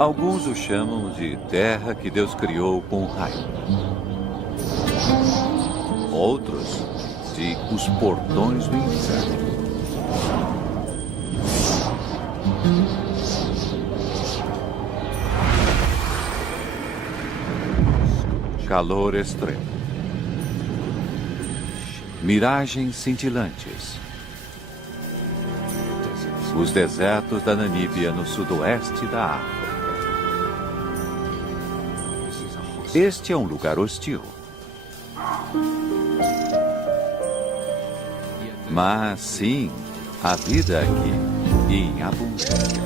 Alguns o chamam de terra que Deus criou com um raio. Outros de os portões do inferno. Calor extremo. Miragens cintilantes. Os desertos da Namíbia no sudoeste da África. Este é um lugar hostil. Mas sim, a vida aqui em abundância.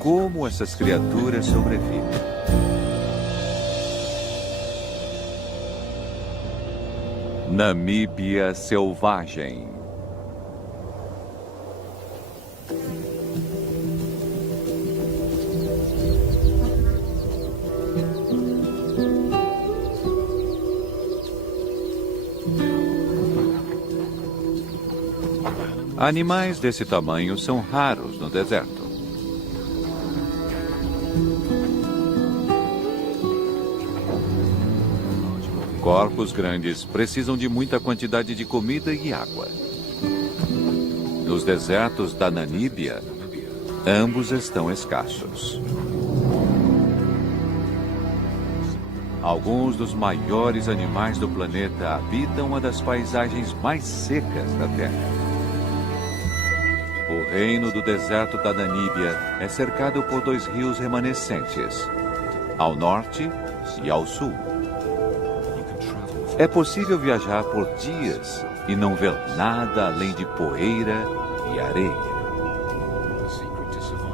Como essas criaturas sobrevivem? Namíbia selvagem. Animais desse tamanho são raros no deserto. Corpos grandes precisam de muita quantidade de comida e água. Nos desertos da Namíbia, ambos estão escassos. Alguns dos maiores animais do planeta habitam uma das paisagens mais secas da Terra. O reino do deserto da Namíbia é cercado por 2 rios remanescentes, ao norte e ao sul. É possível viajar por dias e não ver nada além de poeira e areia.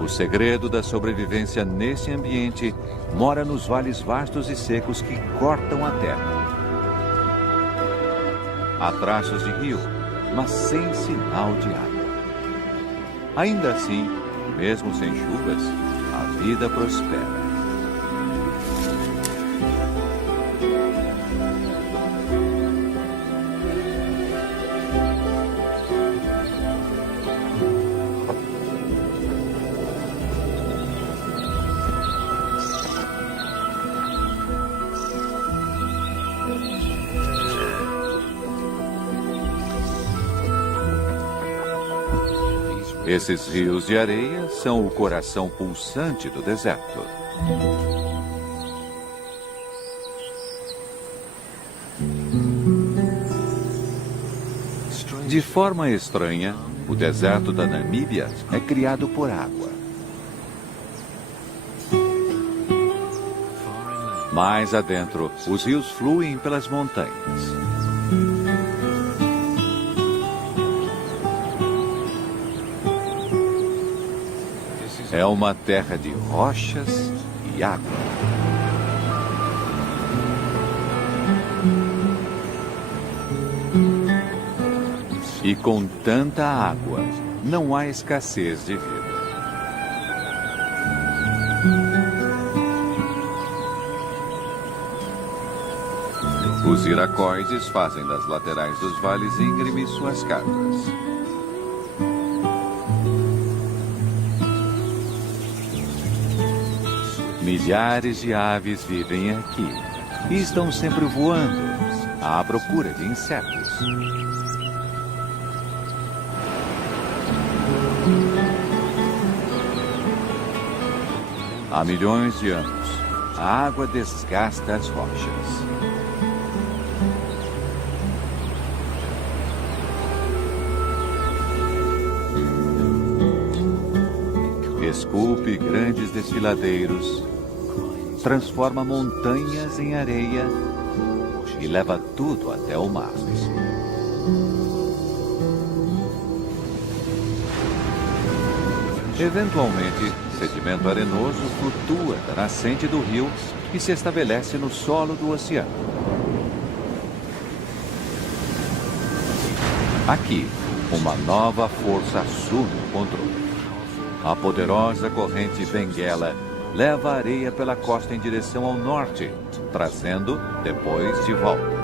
O segredo da sobrevivência nesse ambiente mora nos vales vastos e secos que cortam a terra. Há traços de rio, mas sem sinal de água. Ainda assim, mesmo sem chuvas, a vida prospera. Esses rios de areia são o coração pulsante do deserto. De forma estranha, o deserto da Namíbia é criado por água. Mais adentro, os rios fluem pelas montanhas. É uma terra de rochas e água. E com tanta água, não há escassez de vida. Os iracoides fazem das laterais dos vales íngremes suas casas. Milhares de aves vivem aqui e estão sempre voando à procura de insetos. Há milhões de anos, a água desgasta as rochas. Esculpe grandes desfiladeiros, transforma montanhas em areia e leva tudo até o mar. Eventualmente, sedimento arenoso flutua da nascente do rio e se estabelece no solo do oceano. Aqui, uma nova força assume o controle. A poderosa corrente Benguela leva a areia pela costa em direção ao norte, trazendo depois de volta.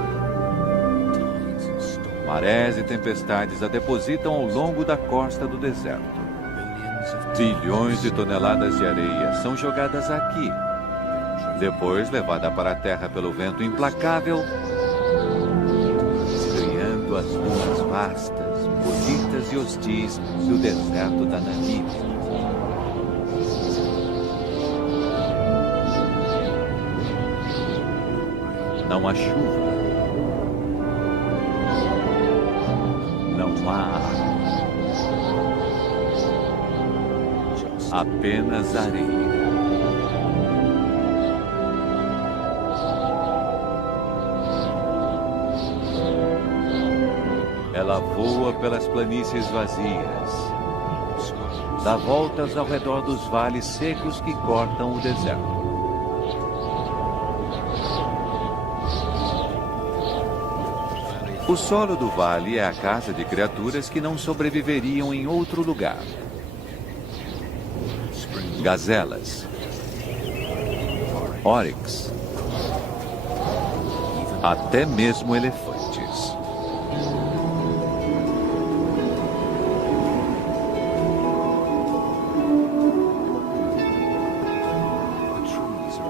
Marés e tempestades a depositam ao longo da costa do deserto. Bilhões de toneladas de areia são jogadas aqui, depois levada para a terra pelo vento implacável, criando as dunas vastas, bonitas e hostis do deserto da Namíbia. Não há chuva. Não há água. Apenas areia. Ela voa pelas planícies vazias, dá voltas ao redor dos vales secos que cortam o deserto. O solo do vale é a casa de criaturas que não sobreviveriam em outro lugar. Gazelas, oryx, até mesmo elefantes.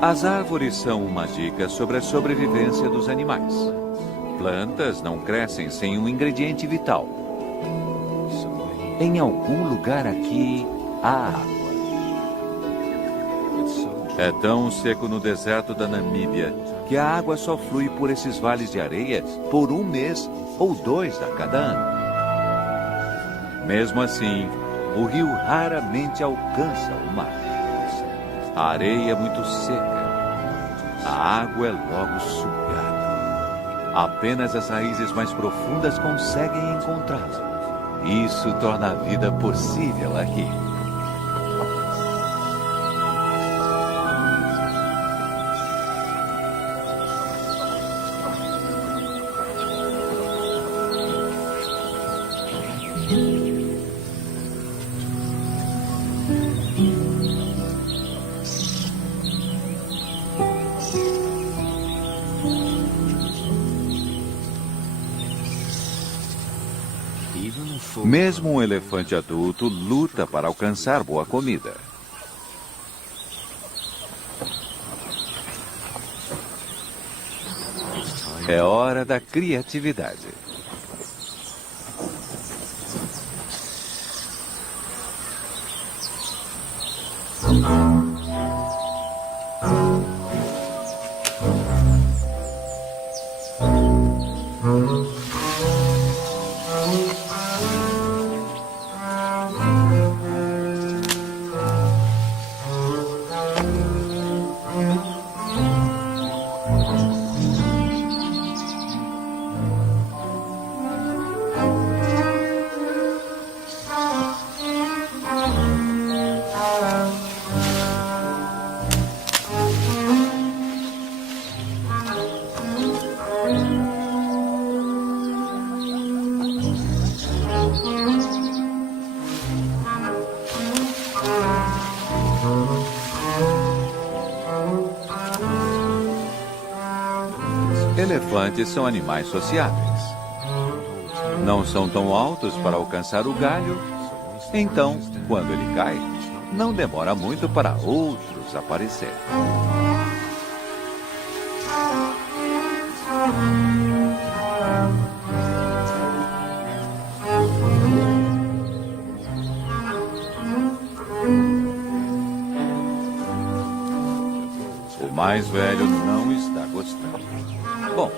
As árvores são uma dica sobre a sobrevivência dos animais. Plantas não crescem sem um ingrediente vital. Em algum lugar aqui há água. É tão seco no deserto da Namíbia que a água só flui por esses vales de areia por 1 mês ou 2 a cada ano. Mesmo assim, o rio raramente alcança o mar. A areia é muito seca. A água é logo sugada. Apenas as raízes mais profundas conseguem encontrá-la. Isso torna a vida possível aqui. Mesmo um elefante adulto luta para alcançar boa comida. É hora da criatividade. Elefantes são animais sociáveis. Não são tão altos para alcançar o galho, então, quando ele cai, não demora muito para outros aparecerem. O mais velho não está gostando. Bom,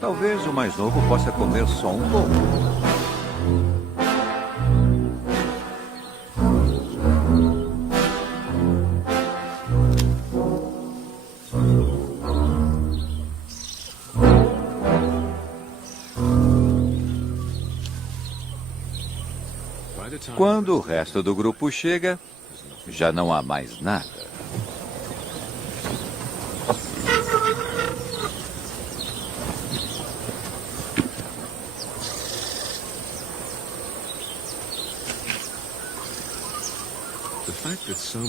talvez o mais novo possa comer só um pouco. Quando o resto do grupo chega, já não há mais nada.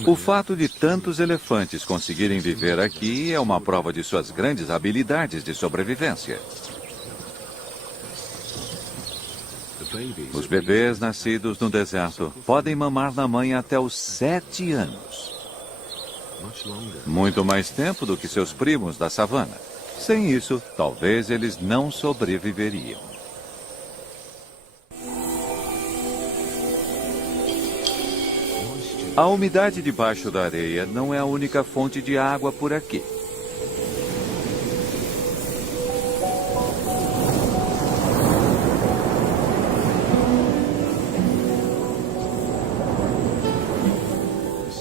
O fato de tantos elefantes conseguirem viver aqui é uma prova de suas grandes habilidades de sobrevivência. Os bebês nascidos no deserto podem mamar na mãe até os 7 anos. Muito mais tempo do que seus primos da savana. Sem isso, talvez eles não sobreviveriam. A umidade debaixo da areia não é a única fonte de água por aqui.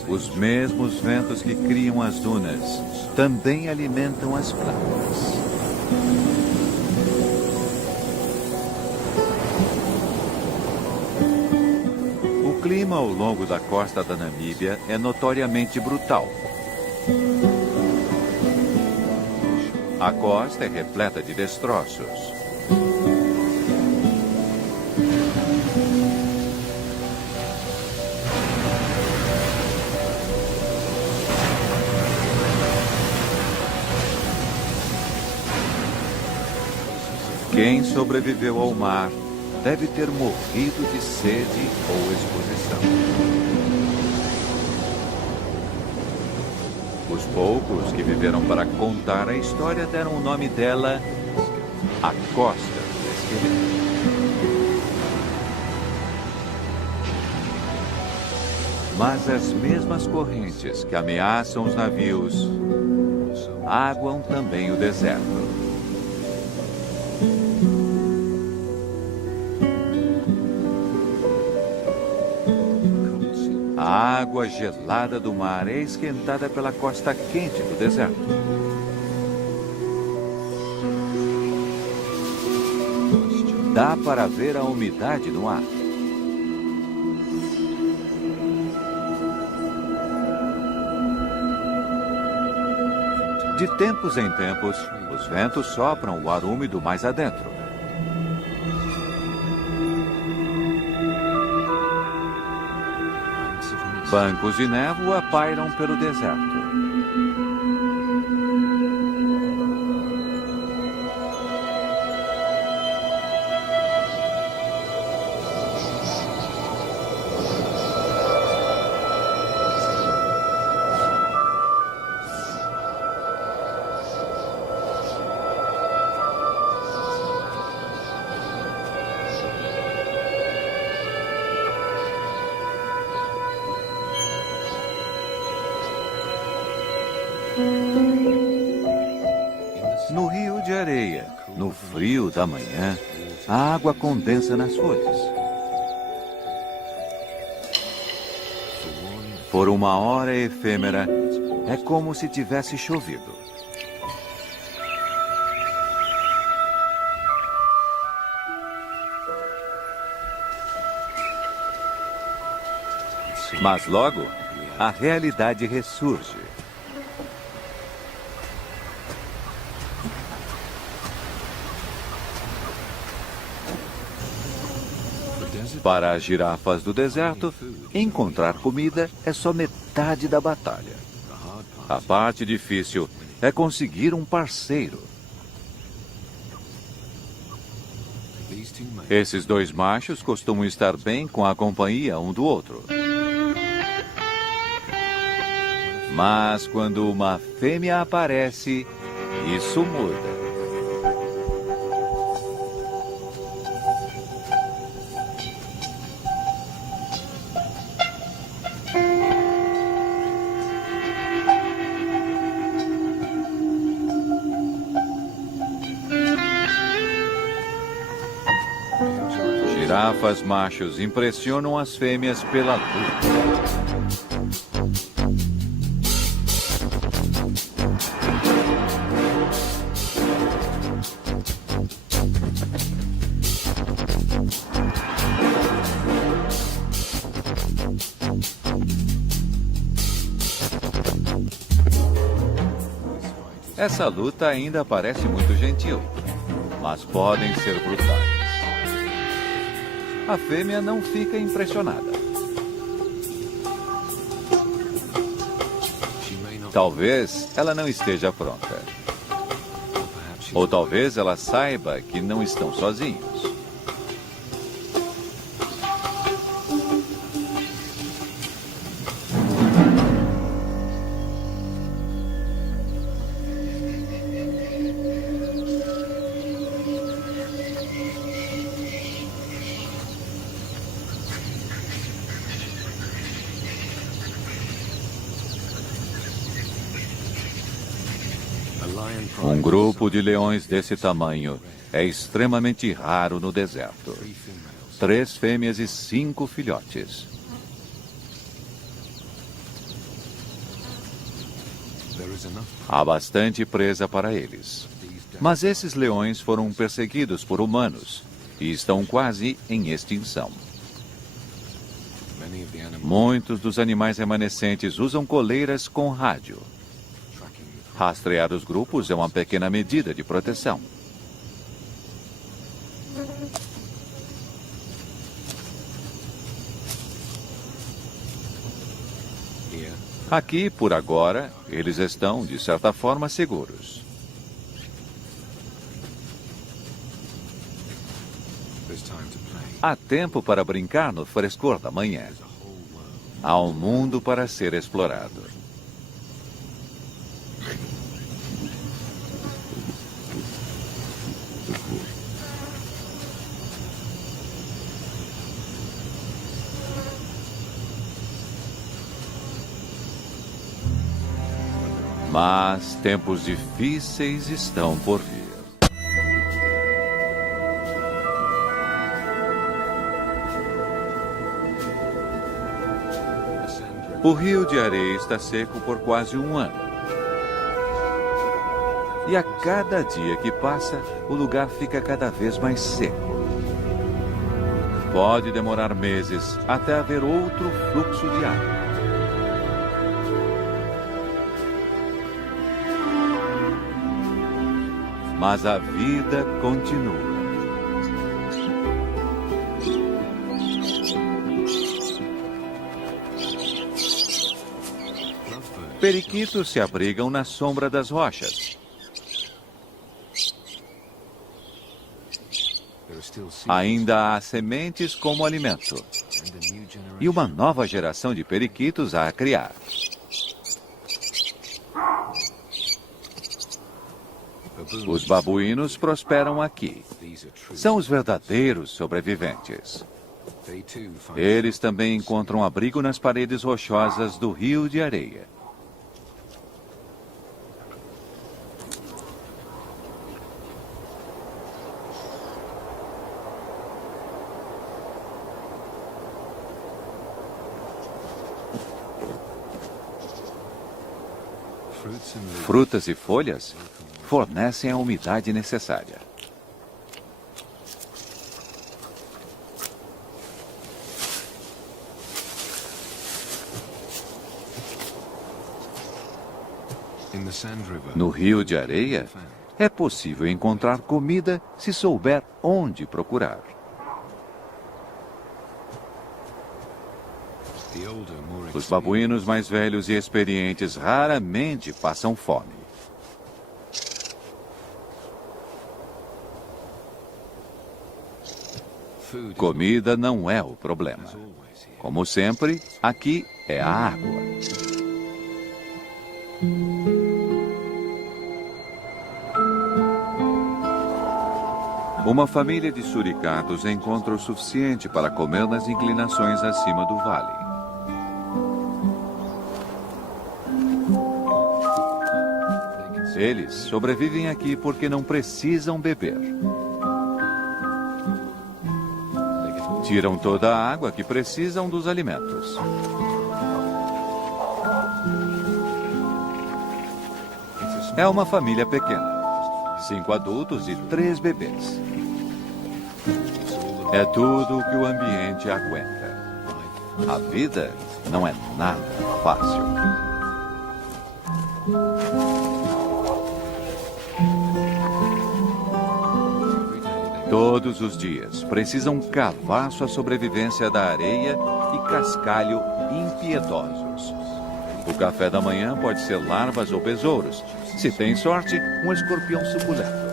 Os mesmos ventos que criam as dunas também alimentam as plantas. O clima ao longo da costa da Namíbia é notoriamente brutal. A costa é repleta de destroços. Quem sobreviveu ao mar deve ter morrido de sede ou exposição. Os poucos que viveram para contar a história deram o nome dela a Costa do Esqueleto. Mas as mesmas correntes que ameaçam os navios aguam também o deserto. A água gelada do mar é esquentada pela costa quente do deserto. Dá para ver a umidade no ar. De tempos em tempos, os ventos sopram o ar úmido mais adentro. Bancos de névoa pairam pelo deserto. No rio de areia, no frio da manhã, a água condensa nas folhas. Por uma hora efêmera, é como se tivesse chovido. Mas logo, a realidade ressurge. Para as girafas do deserto, encontrar comida é só metade da batalha. A parte difícil é conseguir um parceiro. Esses dois machos costumam estar bem com a companhia um do outro. Mas quando uma fêmea aparece, isso muda. Girafas machos impressionam as fêmeas pela luta. Essa luta ainda parece muito gentil, mas podem ser brutais. A fêmea não fica impressionada. Talvez ela não esteja pronta. Ou talvez ela saiba que não estão sozinhos. Um grupo de leões desse tamanho é extremamente raro no deserto. 3 fêmeas e 5 filhotes. Há bastante presa para eles. Mas esses leões foram perseguidos por humanos e estão quase em extinção. Muitos dos animais remanescentes usam coleiras com rádio. Rastrear os grupos é uma pequena medida de proteção. Aqui, por agora, eles estão, de certa forma, seguros. Há tempo para brincar no frescor da manhã. Há um mundo para ser explorado. Mas tempos difíceis estão por vir. O rio de areia está seco por quase um ano. E a cada dia que passa, o lugar fica cada vez mais seco. Pode demorar meses até haver outro fluxo de água. Mas a vida continua. Periquitos se abrigam na sombra das rochas. Ainda há sementes como alimento. E uma nova geração de periquitos a criar. Os babuínos prosperam aqui. São os verdadeiros sobreviventes. Eles também encontram abrigo nas paredes rochosas do rio de areia. Frutas e folhas fornecem a umidade necessária. No rio de areia, é possível encontrar comida se souber onde procurar. Os babuínos mais velhos e experientes raramente passam fome. Comida não é o problema. Como sempre, aqui é a água. Uma família de suricatos encontra o suficiente para comer nas inclinações acima do vale. Eles sobrevivem aqui porque não precisam beber. Tiram toda a água que precisam dos alimentos. É uma família pequena. 5 adultos e 3 bebês. É tudo o que o ambiente aguenta. A vida não é nada fácil. Todos os dias precisam cavar sua sobrevivência da areia e cascalho impiedosos. O café da manhã pode ser larvas ou besouros. Se tem sorte, um escorpião suculento.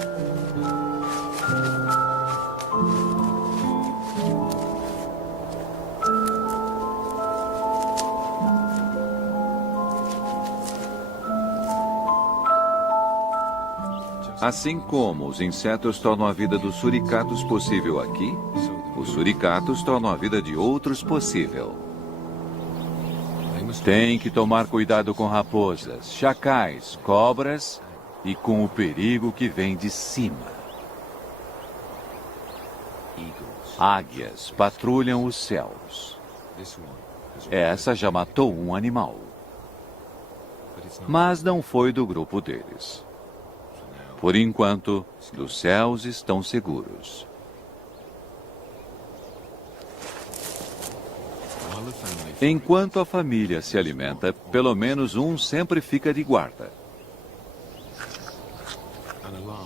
Assim como os insetos tornam a vida dos suricatos possível aqui, os suricatos tornam a vida de outros possível. Tem que tomar cuidado com raposas, chacais, cobras e com o perigo que vem de cima. Águias patrulham os céus. Essa já matou um animal, mas não foi do grupo deles. Por enquanto, os céus estão seguros. Enquanto a família se alimenta, pelo menos um sempre fica de guarda.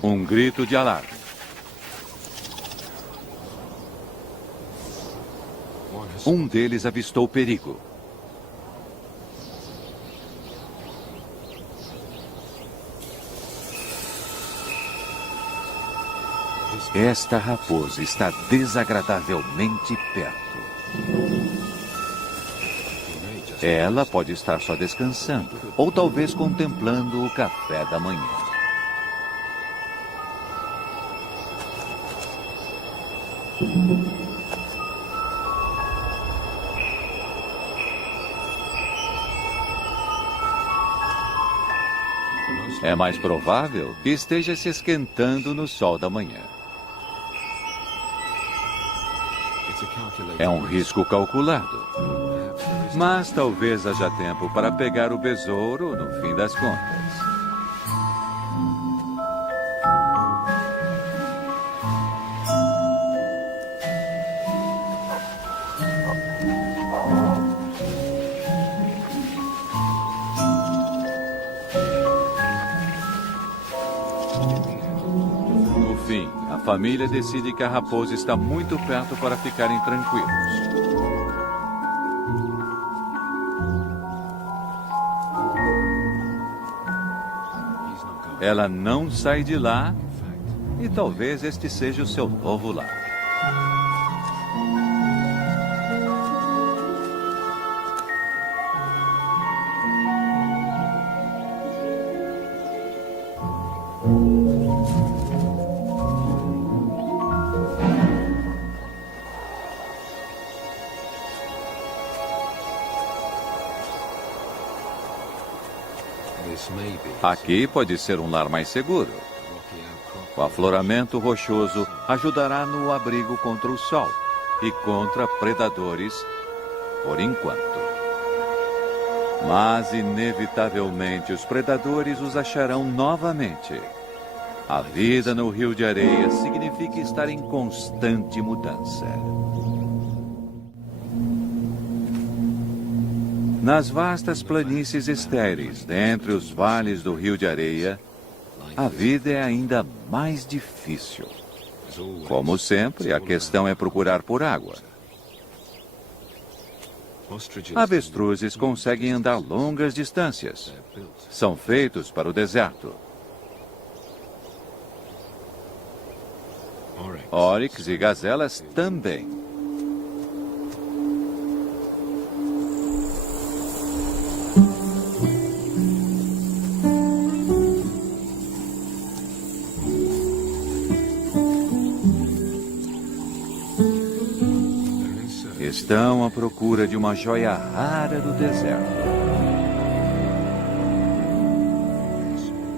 Um grito de alarme. Um deles avistou perigo. Esta raposa está desagradavelmente perto. Ela pode estar só descansando, ou talvez contemplando o café da manhã. É mais provável que esteja se esquentando no sol da manhã. É um risco calculado. Mas talvez haja tempo para pegar o besouro no fim das contas. No fim, a família decide que a raposa está muito perto para ficarem tranquilos. Ela não sai de lá e talvez este seja o seu novo lar. Aqui pode ser um lar mais seguro. O afloramento rochoso ajudará no abrigo contra o sol e contra predadores, por enquanto. Mas, inevitavelmente, os predadores os acharão novamente. A vida no Rio de Areia significa estar em constante mudança. Nas vastas planícies estéreis, dentre os vales do Rio de Areia, a vida é ainda mais difícil. Como sempre, a questão é procurar por água. Avestruzes conseguem andar longas distâncias. São feitos para o deserto. Oryx e gazelas também. Estão à procura de uma joia rara do deserto.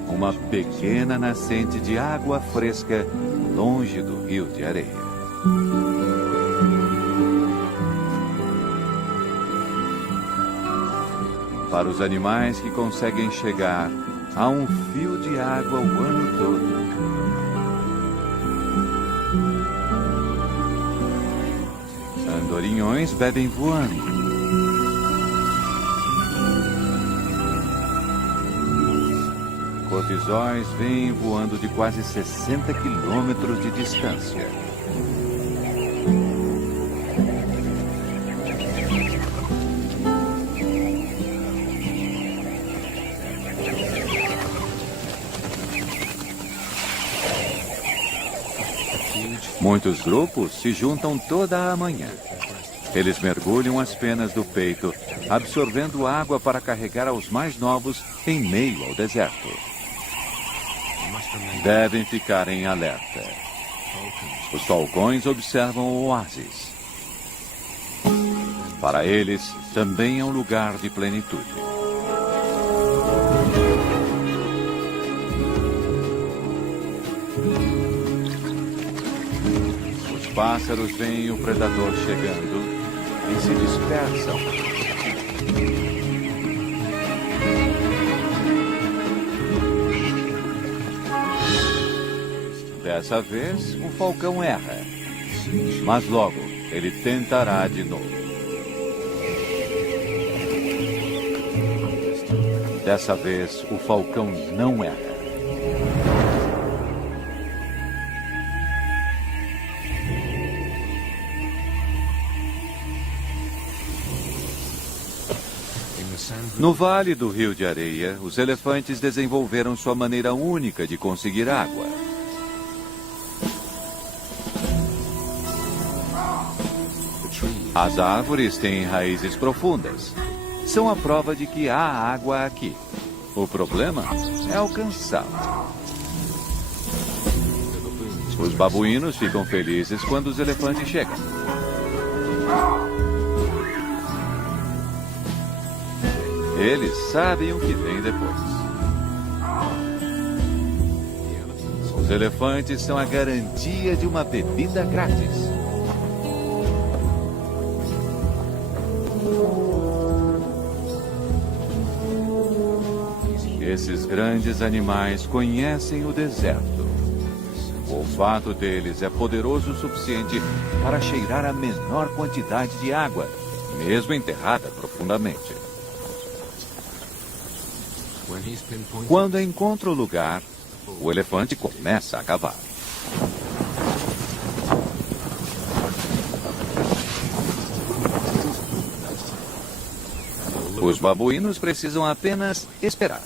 Uma pequena nascente de água fresca longe do Rio de Areia. Para os animais que conseguem chegar, há um fio de água o ano todo. Andorinhões bebem voando. Cortisóis vêm voando de quase 60 quilômetros de distância. Muitos grupos se juntam toda a manhã. Eles mergulham as penas do peito, absorvendo água para carregar aos mais novos em meio ao deserto. Devem ficar em alerta. Os falcões observam o oásis. Para eles, também é um lugar de plenitude. Os pássaros veem o predador chegando e se dispersam. Dessa vez, o falcão erra. Mas logo, ele tentará de novo. Dessa vez, o falcão não erra. No Vale do Rio de Areia, os elefantes desenvolveram sua maneira única de conseguir água. As árvores têm raízes profundas. São a prova de que há água aqui. O problema é alcançá-la. Os babuínos ficam felizes quando os elefantes chegam. Eles sabem o que vem depois. Os elefantes são a garantia de uma bebida grátis. Esses grandes animais conhecem o deserto. O olfato deles é poderoso o suficiente para cheirar a menor quantidade de água, mesmo enterrada profundamente. Quando encontra o lugar, o elefante começa a cavar. Os babuínos precisam apenas esperar.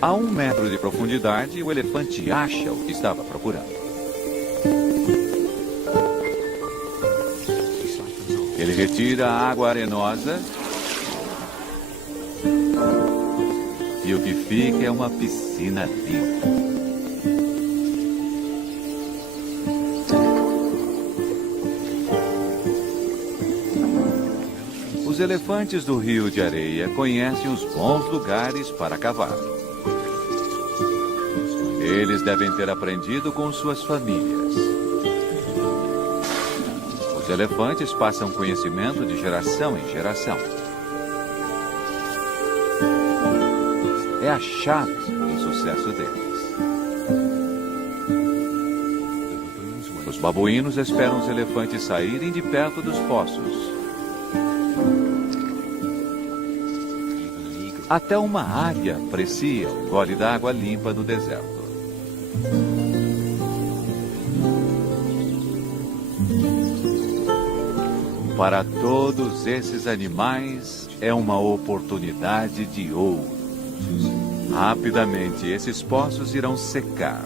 A 1 metro de profundidade, o elefante acha o que estava procurando. Ele retira a água arenosa e o que fica é uma piscina limpa. Os elefantes do Rio de Areia conhecem os bons lugares para cavar. Eles devem ter aprendido com suas famílias. Os elefantes passam conhecimento de geração em geração. É a chave do sucesso deles. Os babuínos esperam os elefantes saírem de perto dos poços. Até uma águia aprecia o gole d'água limpa no deserto. Para todos esses animais, é uma oportunidade de ouro. Rapidamente, esses poços irão secar.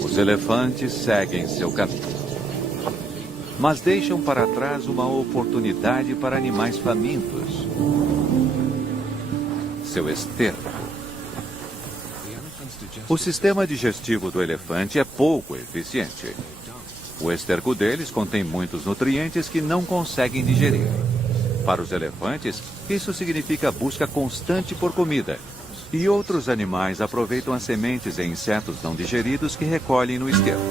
Os elefantes seguem seu caminho. Mas deixam para trás uma oportunidade para animais famintos. Seu esterco. O sistema digestivo do elefante é pouco eficiente. O esterco deles contém muitos nutrientes que não conseguem digerir. Para os elefantes, isso significa busca constante por comida. E outros animais aproveitam as sementes e insetos não digeridos que recolhem no esterco.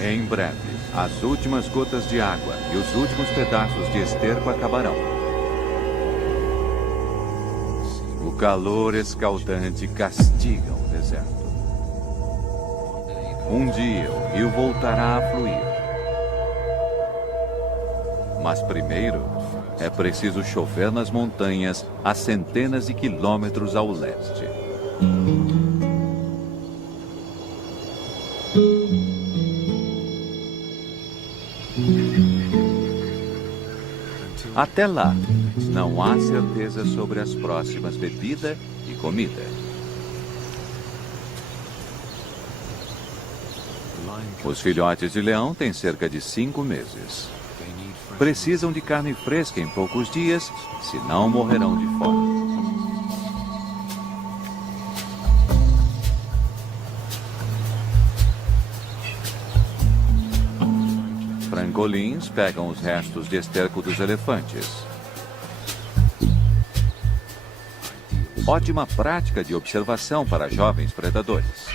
Em breve. As últimas gotas de água e os últimos pedaços de esterco acabarão. O calor escaldante castiga o deserto. Um dia o rio voltará a fluir. Mas primeiro é preciso chover nas montanhas a centenas de quilômetros ao leste. Até lá, não há certeza sobre as próximas bebida e comida. Os filhotes de leão têm cerca de 5 meses. Precisam de carne fresca em poucos dias, senão morrerão de fome. Frangolins pegam os restos de esterco dos elefantes. Ótima prática de observação para jovens predadores.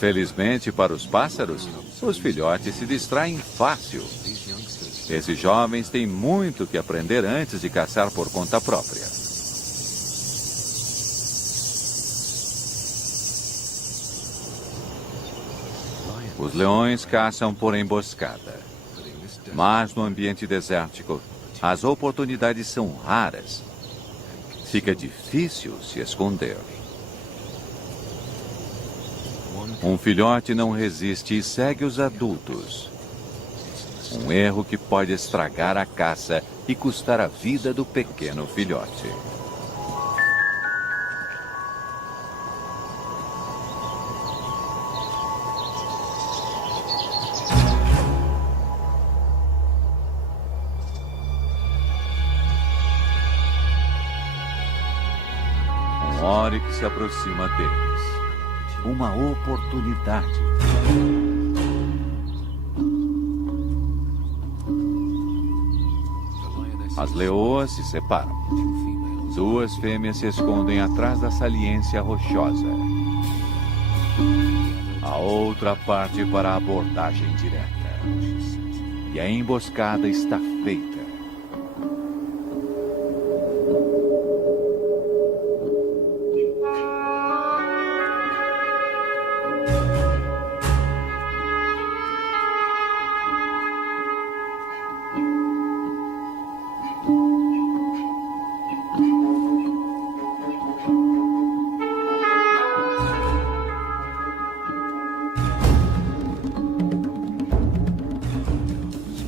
Felizmente para os pássaros, os filhotes se distraem fácil. Esses jovens têm muito que aprender antes de caçar por conta própria. Os leões caçam por emboscada. Mas no ambiente desértico, as oportunidades são raras. Fica difícil se esconder. Um filhote não resiste e segue os adultos. Um erro que pode estragar a caça e custar a vida do pequeno filhote. Um oryx se aproxima deles. Uma oportunidade. As leoas se separam. 2 fêmeas se escondem atrás da saliência rochosa. A outra parte para a abordagem direta. E a emboscada está feita.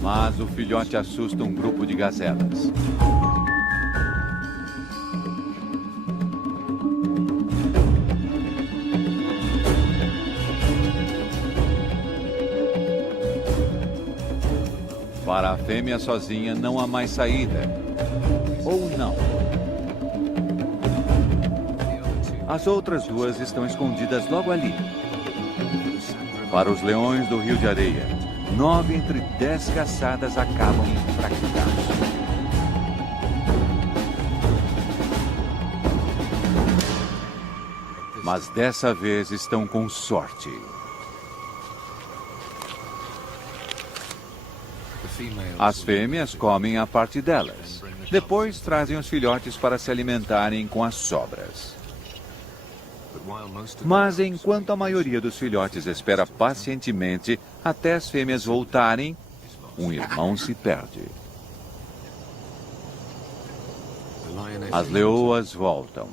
Mas o filhote assusta um grupo de gazelas. Para a fêmea sozinha não há mais saída. Ou não. As outras 2 estão escondidas logo ali. Para os leões do Rio de Areia, 9 entre 10 caçadas acabam em fracasso. Mas dessa vez estão com sorte. As fêmeas comem a parte delas. Depois trazem os filhotes para se alimentarem com as sobras. Mas enquanto a maioria dos filhotes espera pacientemente até as fêmeas voltarem, um irmão se perde. As leoas voltam.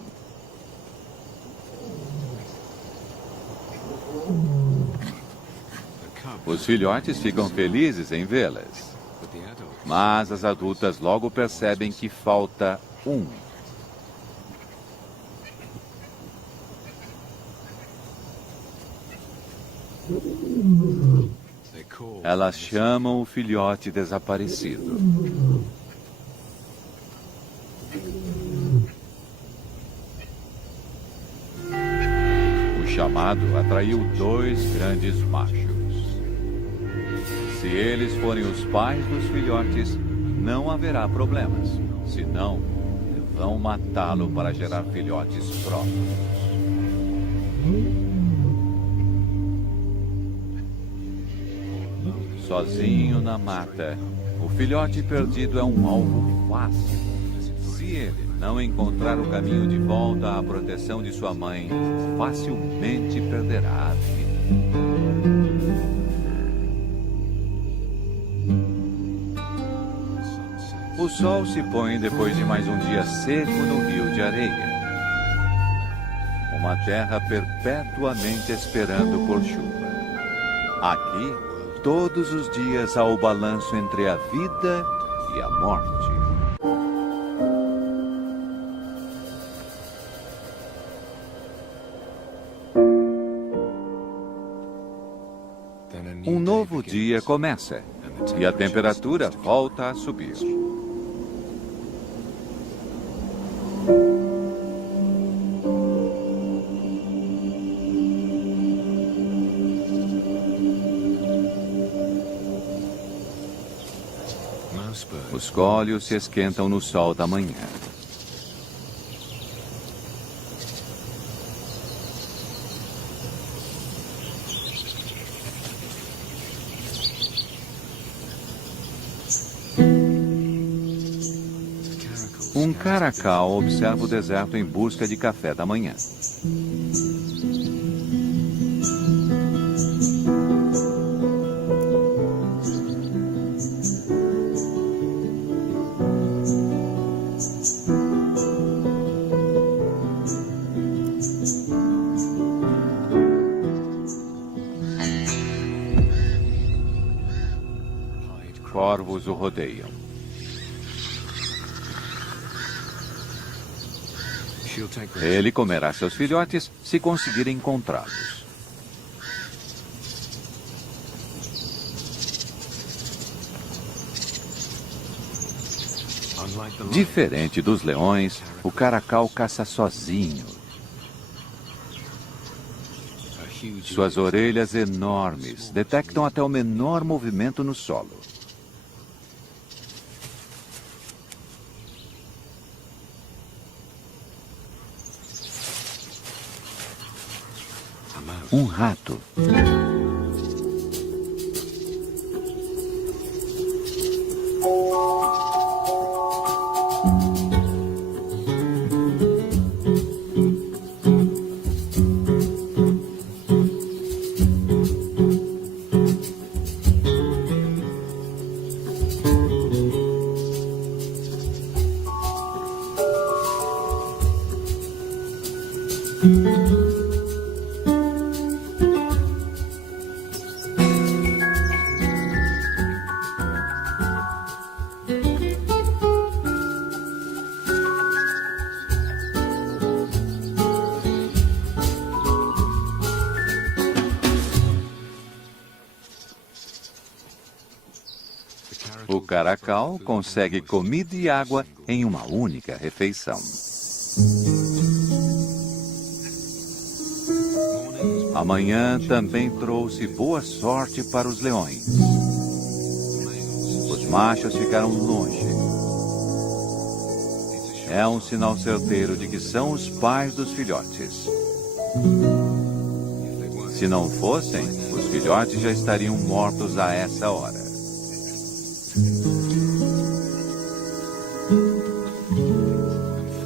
Os filhotes ficam felizes em vê-las. Mas as adultas logo percebem que falta um. Elas chamam o filhote desaparecido. O chamado atraiu 2 grandes machos. Se eles forem os pais dos filhotes, não haverá problemas. Senão, vão matá-lo para gerar filhotes próprios. Sozinho na mata, o filhote perdido é um alvo fácil. Se ele não encontrar o caminho de volta à proteção de sua mãe, facilmente perderá a vida. O sol se põe depois de mais um dia seco no rio de areia. Uma terra perpetuamente esperando por chuva. Aqui, todos os dias há o balanço entre a vida e a morte. Um novo dia começa e a temperatura volta a subir. Os cólios se esquentam no sol da manhã. Um caracal observa o deserto em busca de café da manhã. Corvos o rodeiam. Ele comerá seus filhotes se conseguir encontrá-los. Diferente dos leões, o caracal caça sozinho. Suas orelhas enormes detectam até o menor movimento no solo. Um rato. O caracal consegue comida e água em uma única refeição. Amanhã também trouxe boa sorte para os leões. Os machos ficaram longe. É um sinal certeiro de que são os pais dos filhotes. Se não fossem, os filhotes já estariam mortos a essa hora.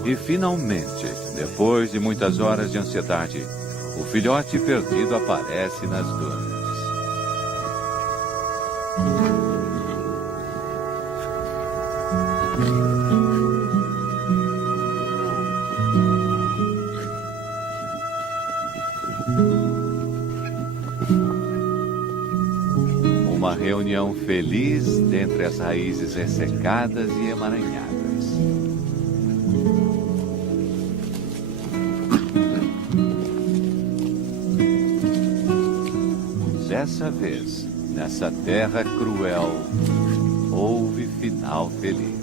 E finalmente, depois de muitas horas de ansiedade, o filhote perdido aparece nas dunas. Uma reunião feliz dentre as raízes ressecadas e emaranhadas. Dessa vez, Nessa terra cruel, houve final feliz.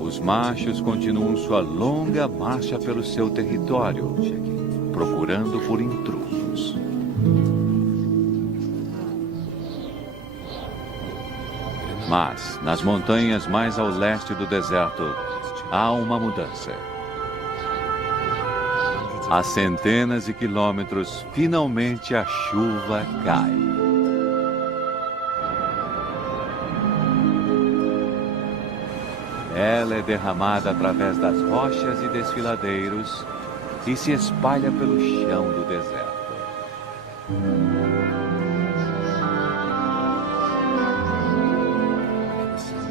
Os machos continuam sua longa marcha pelo seu território, procurando por intrusos. Mas, nas montanhas mais ao leste do deserto, há uma mudança. A centenas de quilômetros, finalmente a chuva cai. Ela é derramada através das rochas e desfiladeiros e se espalha pelo chão do deserto.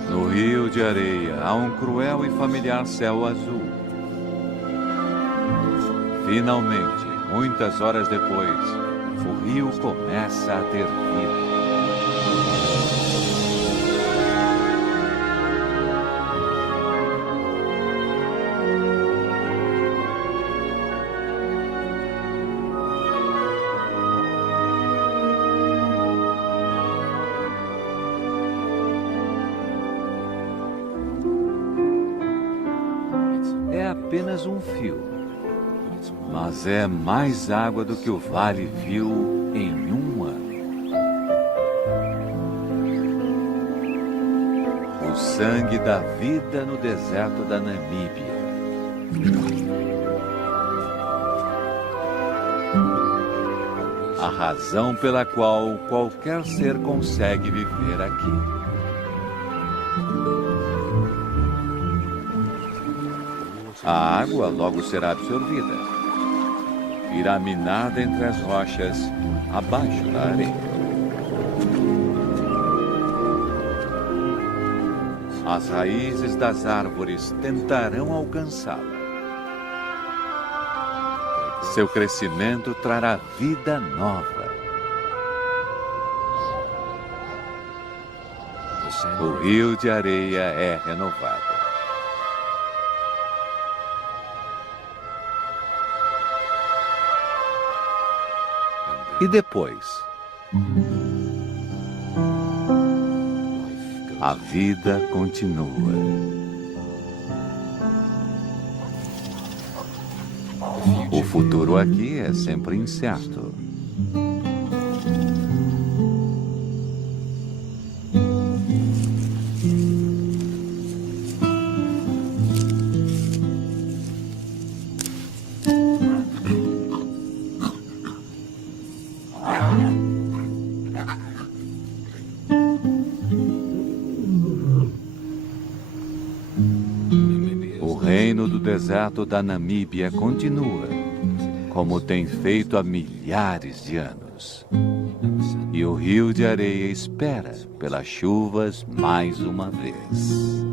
No rio de areia há um cruel e familiar céu azul. Finalmente, muitas horas depois, o rio começa a ter vida. É apenas um fio, mas é mais água do que o vale viu em um ano. O sangue da vida no deserto da Namíbia. A razão pela qual qualquer ser consegue viver aqui. A água logo será absorvida. Irá minada entre as rochas, abaixo da areia. As raízes das árvores tentarão alcançá-la. Seu crescimento trará vida nova. O rio de areia é renovado. E depois? A vida continua. O futuro aqui é sempre incerto. O reino do deserto da Namíbia continua, como tem feito há milhares de anos. E o rio de areia espera pelas chuvas mais uma vez.